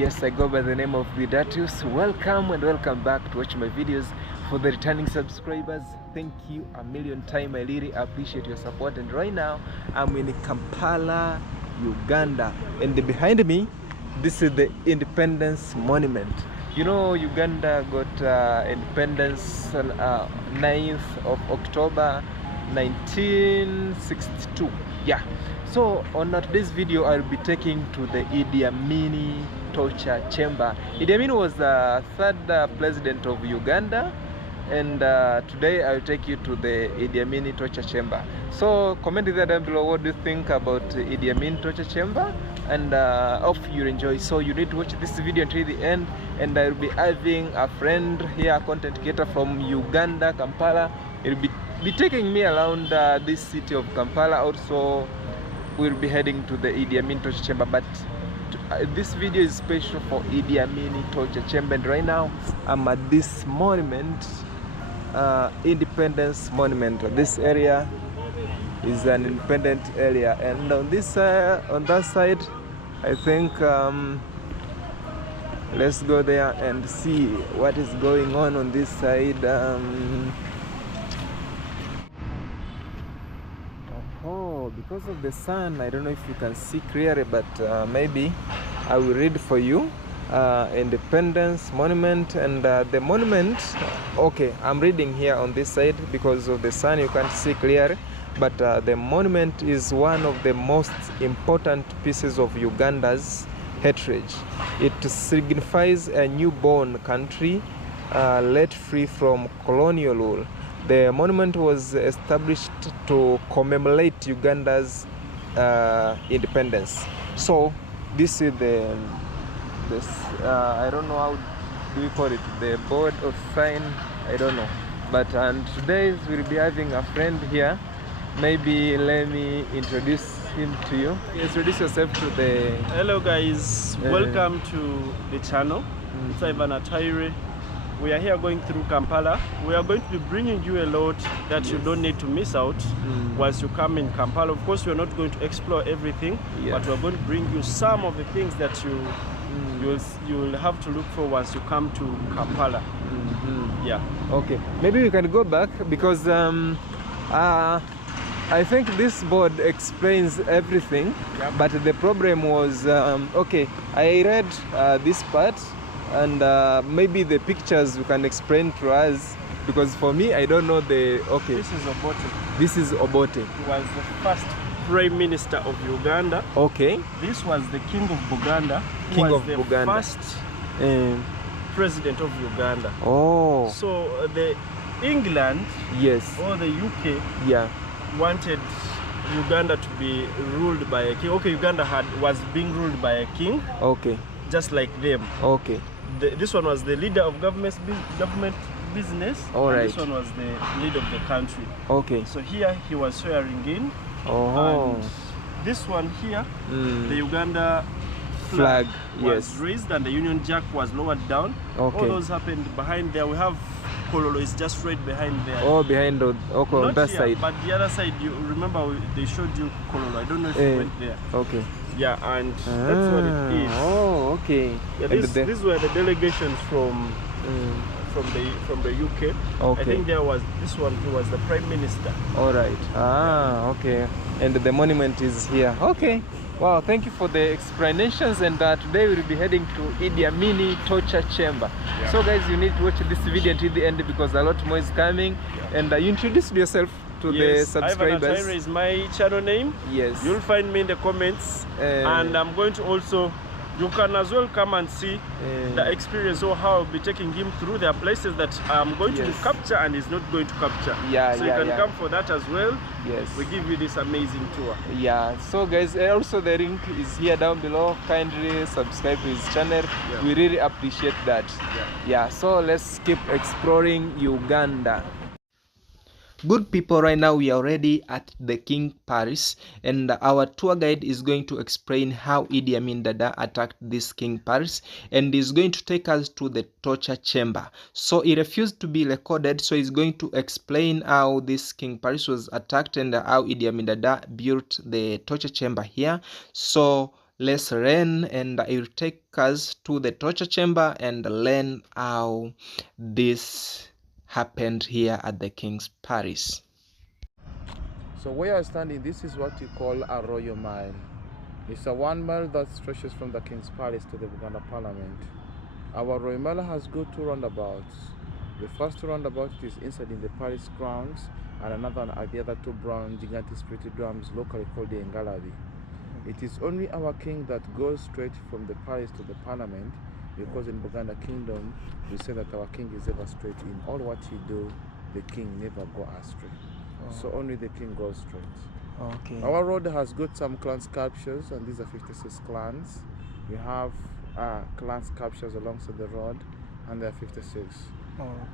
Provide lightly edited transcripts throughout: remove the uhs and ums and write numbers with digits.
Yes, I go by the name of the Datius. Welcome and welcome back to watch my videos. For the returning subscribers, thank you a million times. I really appreciate your support. And right now, I'm in Kampala, Uganda. And behind me, this is the Independence Monument. You know, Uganda got independence on 9th of October 1962. Yeah. So on today's video, I'll be taking to the IDI AMIN torture chamber. IDI AMIN was the third president of Uganda, and today I'll take you to the IDI AMIN torture chamber. So comment there down below what do you think about IDI AMIN torture chamber, and hope you enjoy. So you need to watch this video until the end, and I'll be having a friend here, a content creator from Uganda, Kampala. He'll be taking me around this city of Kampala. Also, we'll be heading to the IDI AMIN torture chamber, but this video is special for IDI AMIN torture chamber. And right now I'm at this monument, Independence Monument. This area is an independent area, and on this on that side, I think let's go there and see what is going on this side. Because of the sun, I don't know if you can see clearly, but maybe I will read for you. Independence Monument, and the monument, okay, I'm reading here on this side. Because of the sun you can't see clearly, but the monument is one of the most important pieces of Uganda's heritage. It signifies a newborn country let free from colonial rule. The monument was established to commemorate Uganda's independence. So this is I don't know how do we call it, the board of sign, I don't know. But today we'll be having a friend here. Maybe let me introduce him to you. Introduce yourself to the... Hello guys, welcome to the channel. It's Ivan Ataire. We are here going through Kampala. We are going to be bringing you a lot that you don't need to miss out once you come in Kampala. Of course, we are not going to explore everything, but we are going to bring you some of the things that you'll have to look for once you come to Kampala. Yeah. Okay. Maybe we can go back, because I think this board explains everything, but the problem was, okay, I read this part, and maybe the pictures you can explain to us, because for me I don't know the... Okay, this is Obote. This is Obote. He was the first Prime Minister of Uganda. Okay. This was the King of Buganda. King of Buganda. First President of Uganda. Oh. So the England, yes, or the UK, wanted Uganda to be ruled by a king. Okay, Uganda was being ruled by a king. Okay. Just like them. Okay. This one was the leader of government business. All right. This one was the leader of the country. Okay. So here he was swearing in. Oh. And this one here, the Uganda flag was raised, and the Union Jack was lowered down. Okay. All those happened behind there. We have Kololo is just right behind there. Oh, behind the... Okay, on that side. But the other side, you remember they showed you Kololo. I don't know if you went there. Okay. Yeah, and that's what it is. Oh, okay. Yeah, these were the delegations from the UK. Okay. I think this one, he was the Prime Minister. All right. Okay. And the monument is here. Okay. Wow, thank you for the explanations, and today we'll be heading to IDI AMIN torture chamber. So guys, you need to watch this video until the end, because a lot more is coming. And you introduce yourself to the subscribers. Ivan Ataire is my channel name. Yes. You'll find me in the comments, and I'm going to also... You can as well come and see the experience, or how I'll be taking him through. There are places that I'm going to capture and he's not going to capture. So you can come for that as well. Yes. We give you this amazing tour. Yeah. So guys, also the link is here down below. Kindly subscribe to his channel. We really appreciate that. Yeah. So let's keep exploring Uganda. Good people, right now we are already at the King Palace, and our tour guide is going to explain how Idi Amin Dada attacked this King Palace, and is going to take us to the torture chamber. So he refused to be recorded, so he's going to explain how this King Palace was attacked and how Idi Amin Dada built the torture chamber here. So let's learn, and it will take us to the torture chamber and learn how this happened here at the King's Palace. So where I'm standing, this is what we call a royal mile. It's a 1 mile that stretches from the King's Palace to the Buganda Parliament. Our royal mile has got 2 roundabouts. The first roundabout is inside in the palace grounds, and another one at the other 2 brown gigantic spirited drums locally called the Ngalabi. It is only our king that goes straight from the palace to the parliament, because in Buganda Kingdom we say that our king is ever straight. In all what he do, the king never go astray. So only the king goes straight. Okay. Our road has got some clan sculptures, and these are 56 clans. We have clan sculptures alongside the road, and there are 56.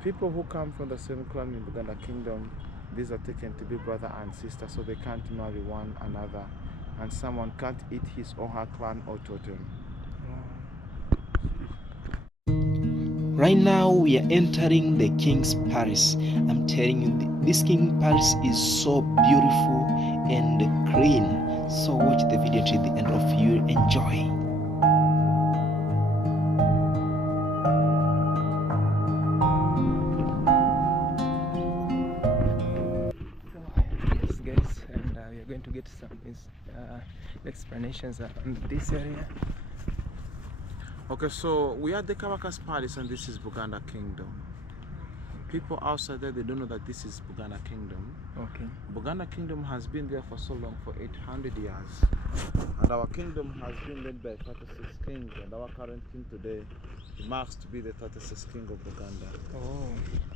People who come from the same clan in Buganda Kingdom, these are taken to be brother and sister, so they can't marry one another, and someone can't eat his or her clan or totem. Right now we are entering the King's Palace. I'm telling you, this King's Palace is so beautiful and clean. So watch the video till the end of you enjoy. Yes guys, and we are going to get some explanations on this area. Okay, so we are at the Kabaka's Palace, and this is Buganda Kingdom. People outside there, they don't know that this is Buganda Kingdom. Okay. Buganda Kingdom has been there for so long, for 800 years. And our kingdom has been led by 36 kings, and our current king today marks to be the 36th king of Buganda. Oh.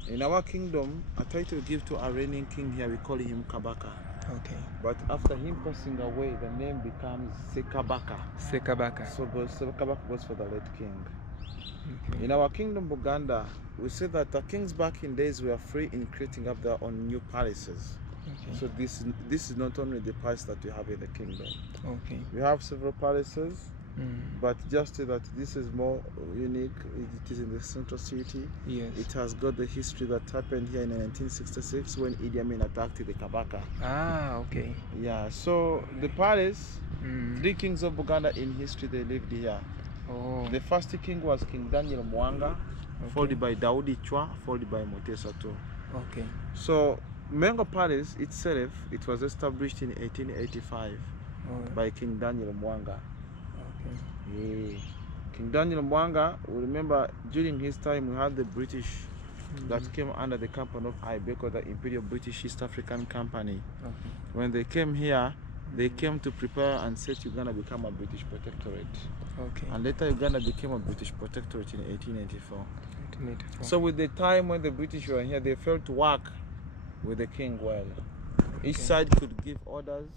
In our kingdom, a title we give to our reigning king here, we call him Kabaka. Okay. But after him passing away, the name becomes Sekabaka. Sekabaka. So Sekabaka goes for the late king. Okay. In our kingdom, Buganda, we say that the kings back in days were free in creating up their own new palaces. Okay. So this is not only the palace that we have in the kingdom. Okay. We have several palaces, but just that this is more unique. It is in the central city. Yes. It has got the history that happened here in 1966 when IDI AMIN attacked the Kabaka. Ah, okay. Yeah, so the palace, 3 kings of Buganda in history, they lived here. Oh. The first king was King Daniel Mwanga, followed by Daudi Chwa, followed by Mutesa II. Okay. So Mengo Palace itself, it was established in 1885 by King Daniel Mwanga. Okay. Yeah. King Daniel Mwanga, we remember during his time we had the British that came under the company of Ibeco, the Imperial British East African Company. Okay. When they came here, they came to prepare and set Uganda become a British protectorate. Okay. And later Uganda became a British protectorate in 1884. 1884. So with the time when the British were here, they failed to work with the king well. Each side could give orders,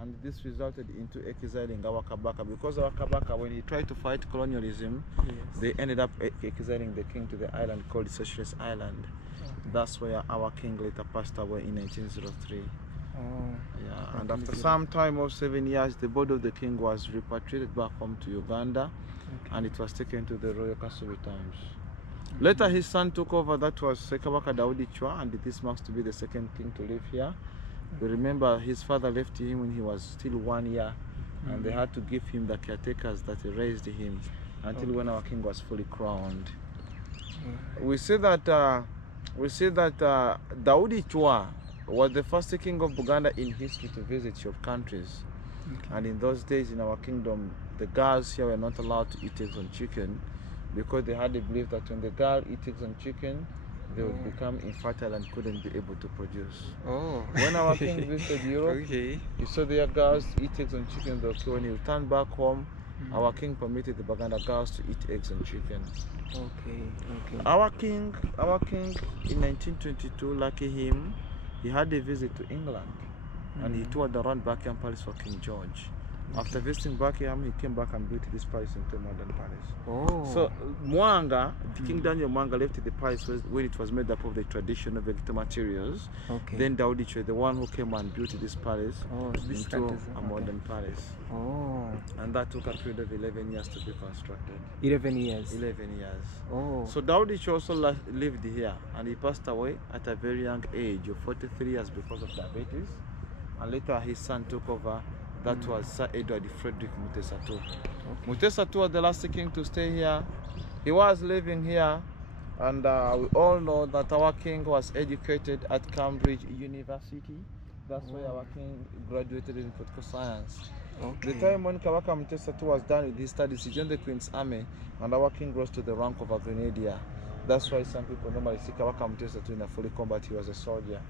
and this resulted into exiling our Kabaka, because our Kabaka, when he tried to fight colonialism, they ended up exiling the king to the island called Seychelles Island. That's where our king later passed away in 1903. Yeah, and after some time of 7 years, the body of the king was repatriated back home to Uganda, and it was taken to the royal castle times. Later his son took over, that was Sekabaka Daudi Chwa, and this marks to be the 2nd king to live here. We remember his father left him when he was still 1 year, and they had to give him the caretakers that raised him until when our king was fully crowned. We say that Daudi Chwa was the first king of Buganda in history to visit your countries. And in those days in our kingdom, the girls here were not allowed to eat eggs and chicken, because they had the belief that when the girl eats eggs and chicken, they would become infertile and couldn't be able to produce. When our king visited Europe, he saw their girls eat eggs and chicken. So when he returned back home, our king permitted the Baganda girls to eat eggs and chicken. Our king in 1922, lucky him, he had a visit to England, and he toured around Buckingham Palace for King George. After visiting Buckingham, he came back and built this palace into a modern palace. So Mwanga, King Daniel Mwanga, left the palace when it was made up of the traditional vegetable materials. Then Daudi Chwa, the one who came and built this palace into a modern palace. And that took a period of 11 years to be constructed. 11 years? 11 years. So Daudi Chwa also lived here, and he passed away at a very young age of 43 years because of diabetes. And later his son took over, That was Sir Edward Frederick Mutesa II. Mutesa II was the last king to stay here. He was living here, and we all know that our king was educated at Cambridge University. That's why our king graduated in political science. The time when Kabaka Mutesa II was done with his studies, he joined the Queen's Army, and our king rose to the rank of a grenadier. That's why some people normally see Kabaka Mutesa II in a fully combat. He was a soldier.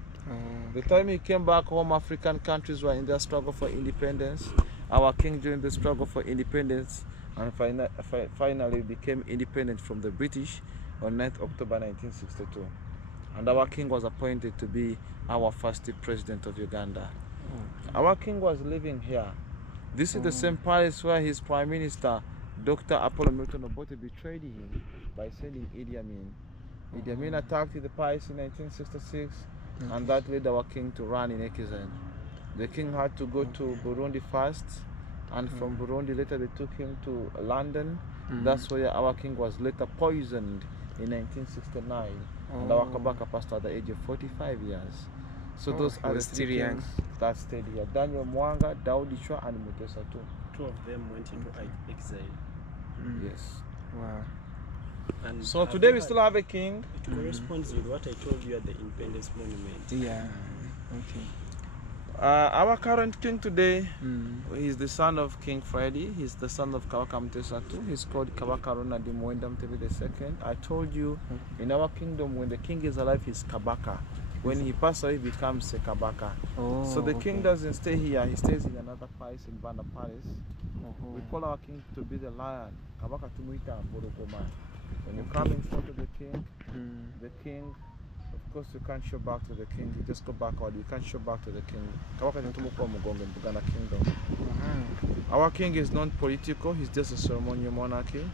The time he came back home, African countries were in their struggle for independence. Our king joined the struggle for independence and finally became independent from the British on 9th October 1962. And our king was appointed to be our first president of Uganda. Our king was living here. This is the same palace where his prime minister, Dr. Apollo Milton Obote, betrayed him by sending Idi Amin. Idi Amin attacked the palace in 1966, and that led our king to run in Ekizan. The king had to go to Burundi first, and from Burundi later they took him to London. That's where our king was later poisoned in 1969, and our Kabaka passed at the age of 45 years. So those are the three kings that stayed here: Daniel Mwanga, Daudi Chwa, and Mutesa II. Two of them went into exile. Yes. Wow. And so today we still have a king. It corresponds with what I told you at the Independence Monument. Yeah. Okay. Our current king today, he's the son of King Freddy. He's the son of Kabaka Mutesa II. He's called Kabaka Ronald Mwenda Mutebe II. I told you, in our kingdom, when the king is alive, he's Kabaka. When he passes away, he becomes a Kabaka. So the king doesn't stay here. He stays in another place, in Banda Palace. We call our king to be the lion. Kabaka Tumuita Borogoma. When you come in front of the king, of course you can't show back to the king. You just go backward. You can't show back to the king. Kabaka Tumuko Mugongo in Buganda kingdom. Our king is not political. He's just a ceremonial monarchy.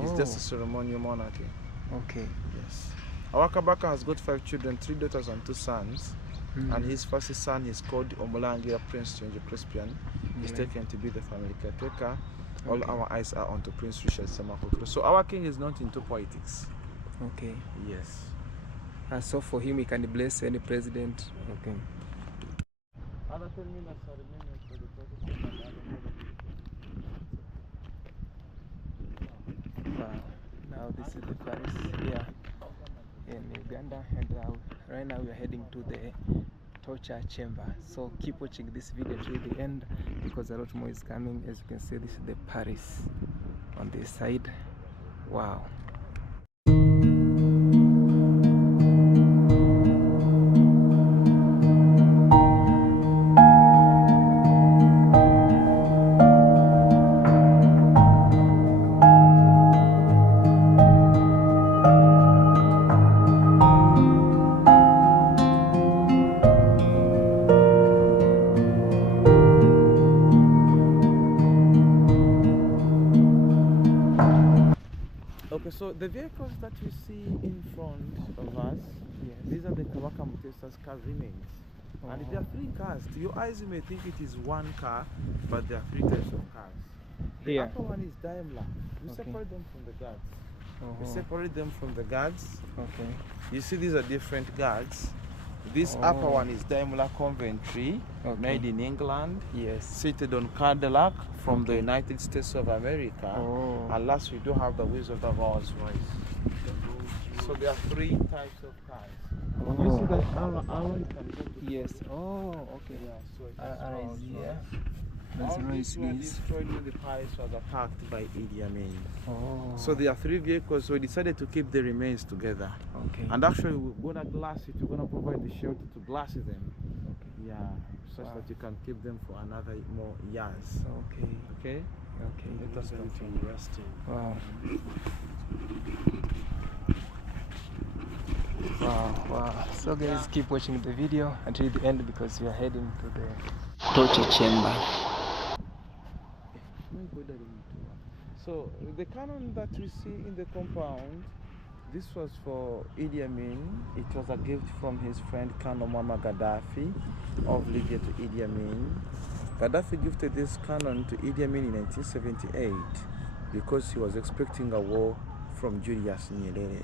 He's just a ceremonial monarchy. Okay. Yes. Our Kabaka has got 5 children, 3 daughters and 2 sons. And his first son is called Omulangira Prince Chenje Crispian. He's taken to be the family caretaker. All our eyes are onto Prince Richard Samakoto. So our king is not into politics. Okay. Yes. So for him, he can bless any president. Okay. Now this is the Paris here in Uganda, and right now we are heading to the torture chamber. So keep watching this video till the end, because a lot more is coming. As you can see, this is the Paris on this side. Wow. So the vehicles that you see in front of us, these are the Kabaka Mutesa's car remains. And there are 3 cars. To your eyes you may think it is 1 car, but there are 3 types of cars. The upper one is Daimler. We separate them from the guards. We separate them from the guards. Okay. You see, these are different guards. This upper one is Daimler Coventry, made in England. Yes. Seated on Cadillac from the United States of America. And last, we do have the wheels of the Rolls Royce. So there are 3 types of cars. You see that arrow? You can go to yes. Okay. Yeah. So it's here. All these were destroyed when the palace was attacked by Idi Amin. So there are 3 vehicles, so we decided to keep the remains together. Okay. And actually we're gonna glass it, we're gonna provide the shelter to glass them. Okay. Yeah, such that you can keep them for another more years. Okay. Okay? Okay. Let us continue resting. Wow. Wow. So guys, keep watching the video until the end, because we are heading to the torture chamber. So the cannon that we see in the compound, this was for Idi Amin. It was a gift from his friend Colonel Muammar Gaddafi of Libya to Idi Amin. Gaddafi gifted this cannon to Idi Amin in 1978 because he was expecting a war from Julius Nyerere.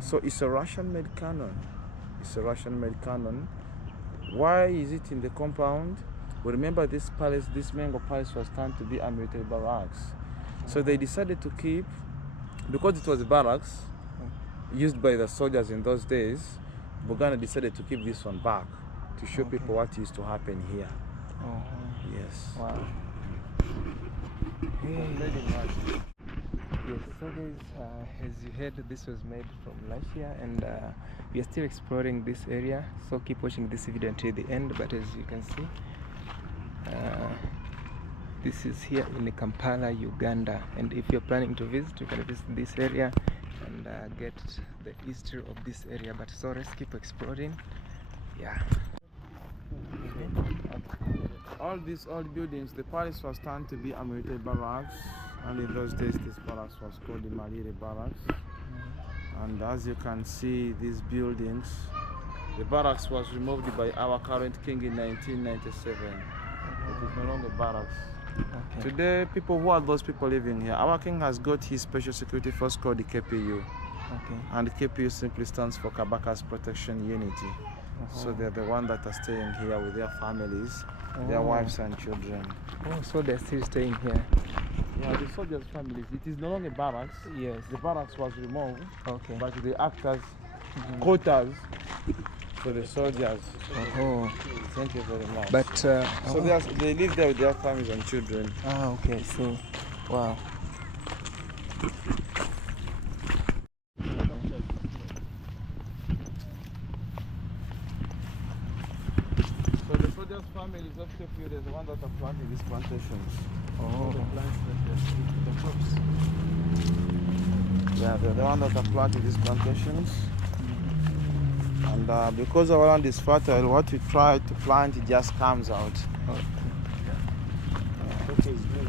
So it's a Russian-made cannon. It's a Russian-made cannon. Why is it in the compound? But remember, this palace, this Mengo Palace, was turned to be a military barracks. So they decided to keep, because it was a barracks used by the soldiers in those days, Buganda decided to keep this one back to show people what used to happen here. Yes. Wow. Yes, so guys, as you heard, this was made from last year, and we are still exploring this area, so keep watching this video until the end. But as you can see, this is here in Kampala, Uganda, and if you're planning to visit, you can visit this area and get the history of this area. But so let's keep exploring. Yeah. All these old buildings, the palace was turned to be a military barracks, and in those days this barracks was called the military barracks. And as you can see, these buildings, the barracks was removed by our current king in 1997. It is no longer barracks. Today, people, who are those people living here? Our king has got his special security force called the KPU. And the KPU simply stands for Kabaka's Protection Unity. So they're the ones that are staying here with their families, their wives and children. Oh, so they're still staying here. Yeah, the soldiers' families. It is no longer barracks. Yes. The barracks was removed. Okay. But they act as quarters for the soldiers. Thank you very much. But so they live there with their families and children. Okay, so wow. So the soldiers' families of KPU, they're the ones that are planting these plantations. The plants the crops. Yeah, they're the ones that are planting these plantations. And because our land is fertile, what we try to plant, it just comes out.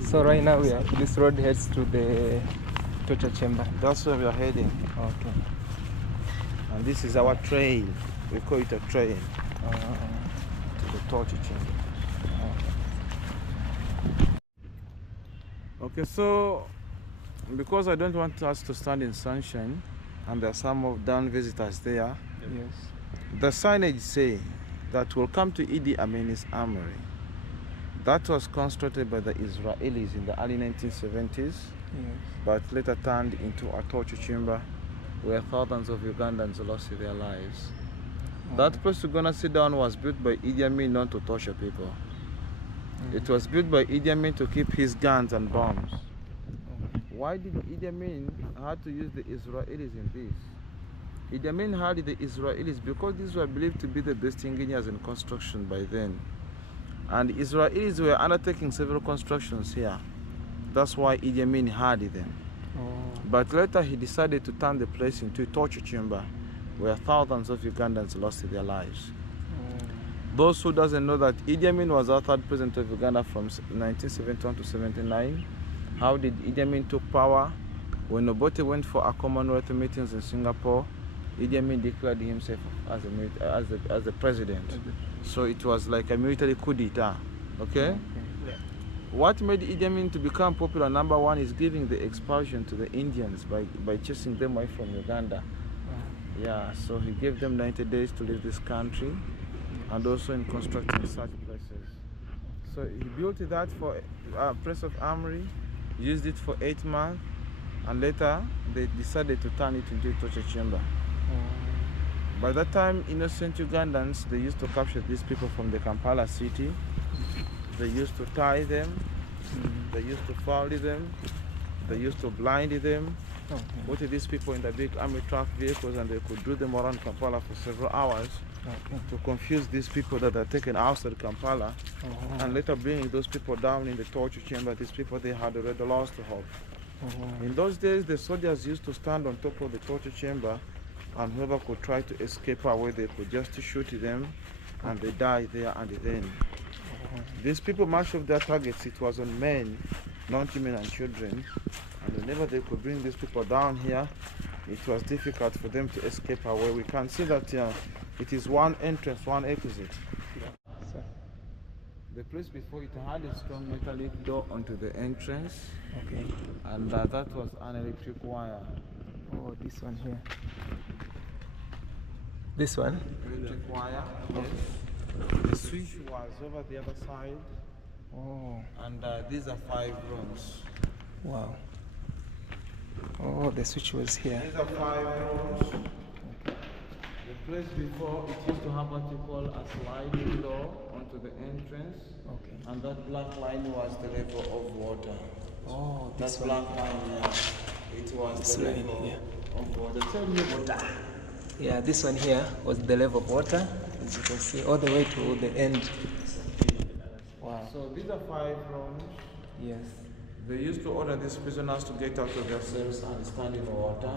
So right now this road heads to the torture chamber. That's where we are heading. Okay. And this is our trail. We call it a trail to the torture chamber. Okay, so because I don't want us to stand in sunshine, and there are some of down visitors there. Yes. The signage say that will come to IDI Amin's armory. That was constructed by the Israelis in the early 1970s, but later turned into a torture chamber where thousands of Ugandans lost their lives. That place we're gonna sit down was built by Idi Amin not to torture people. It was built by Idi Amin to keep his guns and bombs. Why did Idi Amin have to use the Israelis in this? Idi Amin had the Israelis because these were believed to be the best engineers in construction by then. And the Israelis were undertaking several constructions here. That's why Idi Amin had them. But later he decided to turn the place into a torture chamber where thousands of Ugandans lost their lives. Those who doesn't know that Idi Amin was our third president of Uganda from 1971 to 79. How did Idi Amin took power? When Obote went for a Commonwealth meetings in Singapore, Idi Amin declared himself as the president. So it was like a military coup d'etat. Okay? What made Idi Amin to become popular, number one, is giving the expulsion to the Indians by chasing them away from Uganda. Yeah, so he gave them 90 days to leave this country, and also in constructing such places. So he built that for a place of armory, used it for 8 months, and later they decided to turn it into a torture chamber. By that time, innocent Ugandans, they used to capture these people from the Kampala city. They used to tie them, they used to foul them, they used to blind them, put these people in the big army truck vehicles, and they could do them around Kampala for several hours to confuse these people that are taken outside Kampala, and later bringing those people down in the torture chamber. These people, they had already lost hope. In those days, the soldiers used to stand on top of the torture chamber, and whoever could try to escape away, they could just shoot them, and they die there and then. These people, much of their targets, it was on men, not women and children, and whenever they could bring these people down here, it was difficult for them to escape away. We can see that it is one entrance, one exit. The place before, it had a strong metallic door onto the entrance, and that was an electric wire. Oh, this one here. This one? Electric wire, yes. The switch was over the other side. Oh, And these are 5 rooms. wow. Oh, the switch was here. These are 5 rooms. The place before, it used to have what you call a sliding door onto the entrance. Okay. And that black line was the level of water. Oh, That this one. black line, yeah. It was This the line, level yeah. of water. Tell me water. Yeah, this one here was the level of water, as you can see, all the way to the end. Wow. So these are 5 rooms. Yes. They used to order these prisoners to get out of their cells and stand in the water.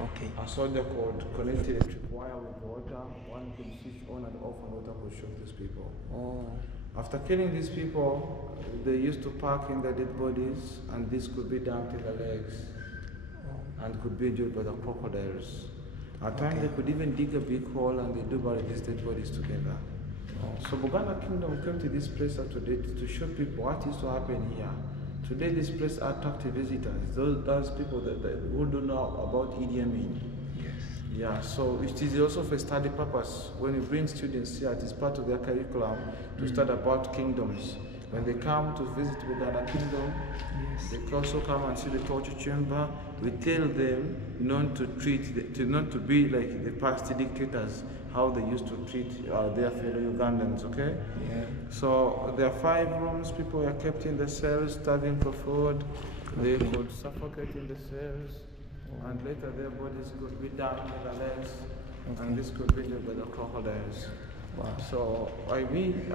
Okay. A soldier could connect electric wire with water. One could switch on and off, and water could shock these people. Oh. After killing these people, they used to pack in their dead bodies, and this could be dumped in the lakes and could be enjoyed by the crocodiles. At times, they could even dig a big hole and they do bury these dead bodies together. So Buganda Kingdom came to this place today to show people what used to happen here. Today, this place attracts visitors. Those people who don't know about Idi Amin. Yes. Yeah, so it is also for study purpose. When we bring students here, it is part of their curriculum to study about kingdoms. When they come to visit Buganda Kingdom, they can also come and see the torture chamber. We tell them not to be like the past dictators, how they used to treat their fellow Ugandans, okay? Yeah. So there are 5 rooms, people are kept in the cells, starving for food. They could suffocate in the cells, and later their bodies could be dumped in the lakes, and this could be done by the crocodiles. Wow. So I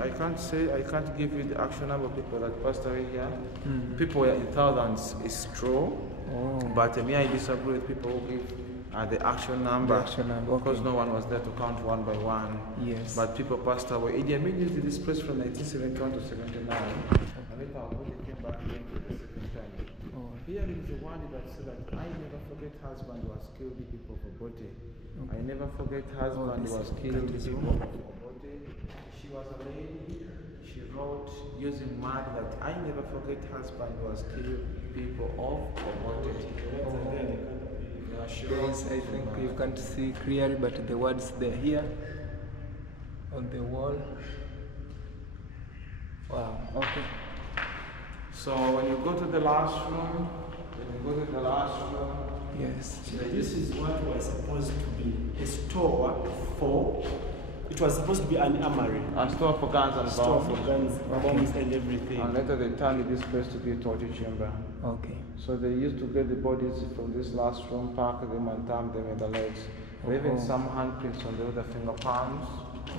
can't give you the actual number of people that passed away here. People in thousands is true, but I disagree with people who give the actual number, because no one was there to count one by one. Yes. But people passed away. Idi Amin used this place from 1971 to 79, and later when they came back again to the second time. Here is the one that said that I never forget husband was killed people for Bote. I never forget husband was killed people for Bote. She was a lady. She wrote using mud that I never forget husband was killed people of for Bote. Guys, I think you can't see clearly, but the words they're here on the wall. Wow. Okay. So when you go to the last room, Yes. This is what was supposed to be a store for. It was supposed to be an armory. A store for guns and Store bombs. for guns, bombs, and everything. And later they turned this place to be a torture chamber. Okay. So they used to get the bodies from this last room, pack them and dump them in the legs. Even some handprints on the other finger palms.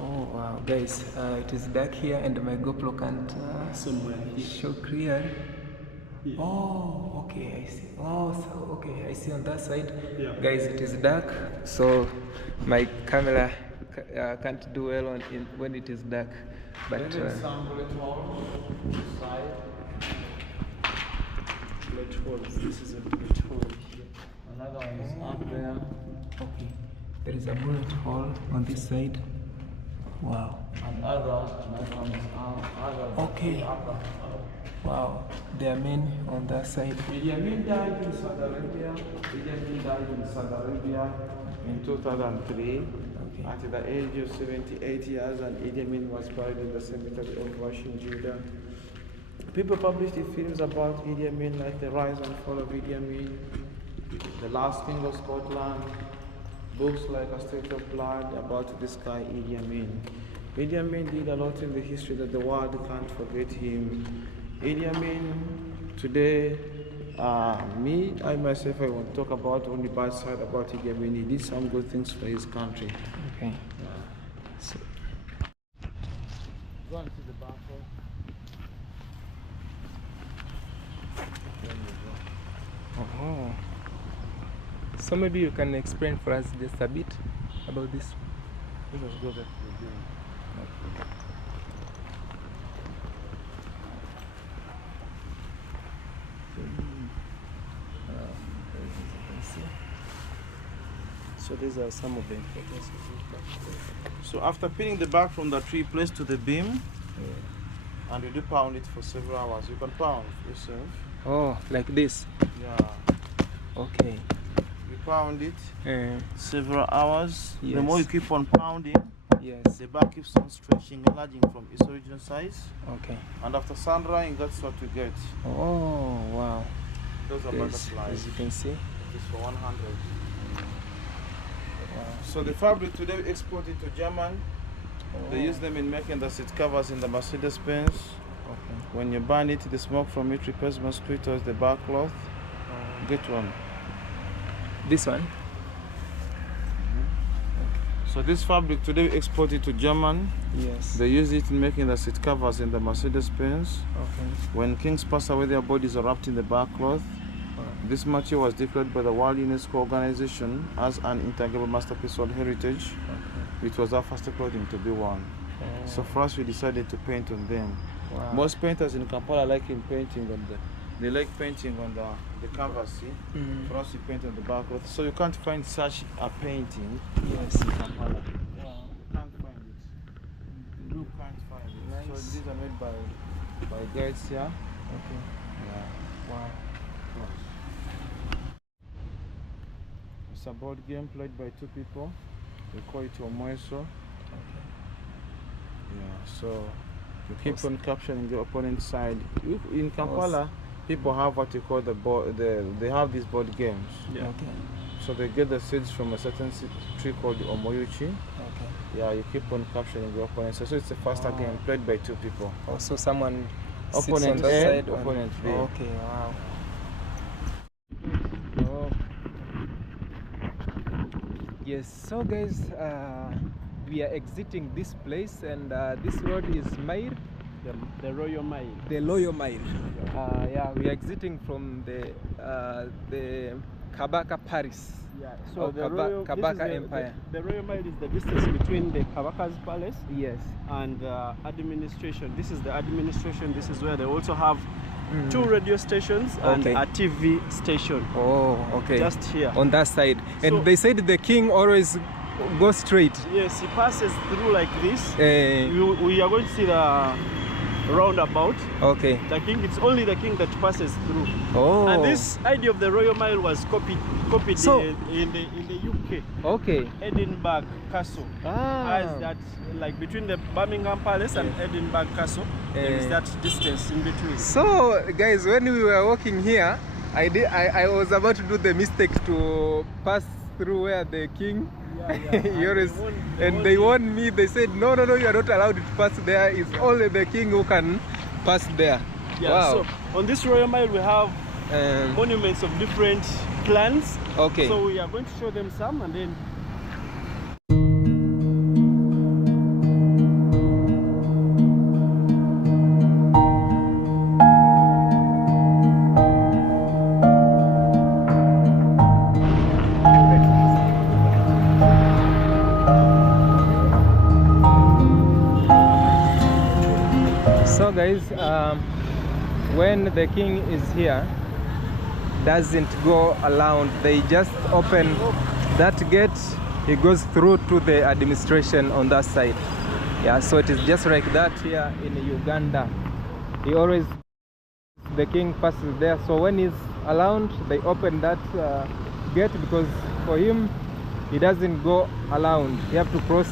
Oh wow, guys, it is dark here and my GoPro can't Somewhere here. show clear. Yeah. Oh, okay, I see. Oh, so okay, I see on that side. Yeah. Guys, it is dark, so my camera can't do well when it is dark. But Even some bullet holes inside. Bullet holes. This is a bullet hole here. Another one is up there. okay, there is a bullet hole on this side. Wow. And another one is up. Okay. Wow, there are men on that side. Idi Amin died in Saudi Arabia. Idi Amin died in Saudi Arabia in 2003 at the age of 78 years, and Idi Amin was buried in the cemetery of Washington, Judah. People published films about Idi Amin, like The Rise and Fall of Idi Amin, The Last King of Scotland, books like A State of Blood about this guy Idi Amin. Idi Amin did a lot in the history that the world can't forget him. Idi Amin, today, I myself, I want to talk about only bad side about Idi Amin. He did some good things for his country. Okay. So, Go and see the bathroom. oh. So maybe you can explain for us just a bit about this. Let us go there to the building. So these are some of the importance of it. So after pinning the bark from the tree placed to the beam, and you do pound it for several hours. You can pound yourself. Oh, like this. Yeah. Okay. You pound it several hours. The more you Yes. keep on pounding, Yes. The bark keeps on stretching, enlarging from its original size. Okay. And after sun drying, that's what we get. Oh, wow. Those are Yes, butterflies. as you can see. It is for 100. Wow. So the fabric today we export it to Germany. Oh. They use them in making the seat covers in the Mercedes Benz. Okay. When you burn it, the smoke from it repels mosquitoes, the bark cloth. Get one. This one? So this fabric today we export it to Germany. Yes. They use it in making the seat covers in the Mercedes Benz. Okay. When kings pass away, their bodies are wrapped in the bark cloth. This material was declared by the World UNESCO Organization as an intangible masterpiece of heritage. Okay. It was our first clothing to be worn. Oh. So for us, we decided to paint on them. Wow. Most painters in Kampala like painting on they like painting on the canvas. See? For us, we paint on the bark cloth. So you can't find such a painting. Yes. In Kampala. Wow. You can't find it. You can't find it. Nice. So these are made by guides here. Okay. Yeah. Wow. It's a board game played by two people. We call it Omweso. Okay. Yeah, so you keep on capturing the opponent's side. In Kampala, people have what you call the board. They have these board games. Yeah. Okay. So they get the seeds from a certain tree called the Omoyuchi. Okay. Yeah, you keep on capturing the opponent. So it's a faster game played by two people. Also, someone sits Opponent on that A, side. opponent B. Okay. Wow. Oh. Yes. So, guys, we are exiting this place, and this road is Mile. The Royal Mile. The Loyal Mile. Yeah, we are exiting from the Kabaka Paris. Yeah. So Kabaka Empire. The Royal Mile is the distance between the Kabaka's palace Yes. and administration. This is the administration. This is where they also have two radio stations and a TV station. Oh, okay. Just here. On that side. And So- they said the king always goes straight. Yes, he passes through like this. Eh, We are going to see the roundabout. okay. The king, it's only the king that passes through. Oh. And this idea of the Royal Mile was copied So- in the UK. Okay. Edinburgh Castle has that, like between the Birmingham Palace and Edinburgh Castle, there is that distance in between. So, guys, when we were walking here, I was about to do the mistake to pass through where the king. He always, they warned me. They said, no, you are not allowed to pass there. It's only the king who can pass there. Yeah. Wow. So on this Royal Mile we have monuments of different clans. Okay. So we are going to show them some, and then. So, guys, when the king is here, doesn't go around. They just open that gate. He goes through to the administration on that side. Yeah, so it is just like that here in Uganda. He always, the king passes there. So when he's around, they open that gate, because for him, he doesn't go around. You have to cross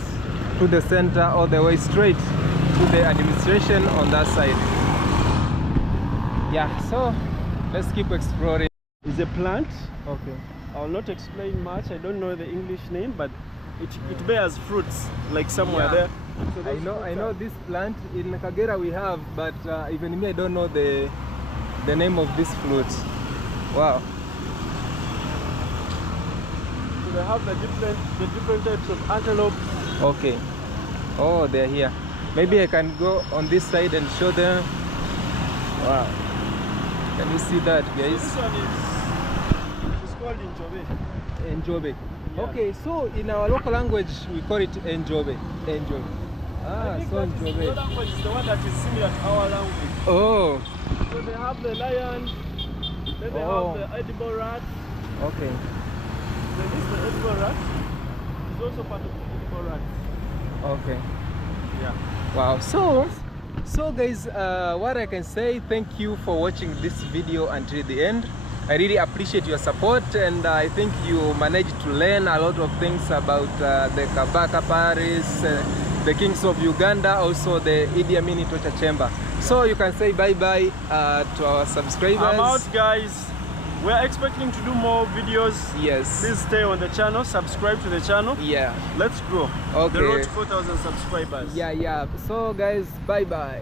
to the center all the way straight to the administration on that side. Yeah, so let's keep exploring. Is a plant. Okay. I will not explain much. I don't know the English name, but it bears fruits like somewhere there. So I know this plant in Kagera we have, but even me I don't know the name of this fruit. Wow. So they have the different types of antelope. Okay. Oh, they're here. Maybe I can go on this side and show them. Wow. Can you see that, guys? So this one is called Injobe. Enjobe. Yeah. Okay, so in our local language we call it Enjobe. Enjobe. Ah, so Your Enjobe. language is the one that is similar to our language. Oh. So they have the lion, then they have the edible rat. Okay. Then this the edible rat is also part of the edible rat. Okay. Yeah. Wow. So guys, what I can say, thank you for watching this video until the end. I really appreciate your support, and I think you managed to learn a lot of things about the Kabaka Paris, the kings of Uganda, also the Idi Amin torture chamber. So you can say bye-bye to our subscribers. I'm out, guys. We're expecting to do more videos. Yes. Please stay on the channel, subscribe to the channel. Yeah. Let's grow. Okay. The road to 4,000 subscribers. Yeah. So guys, bye-bye.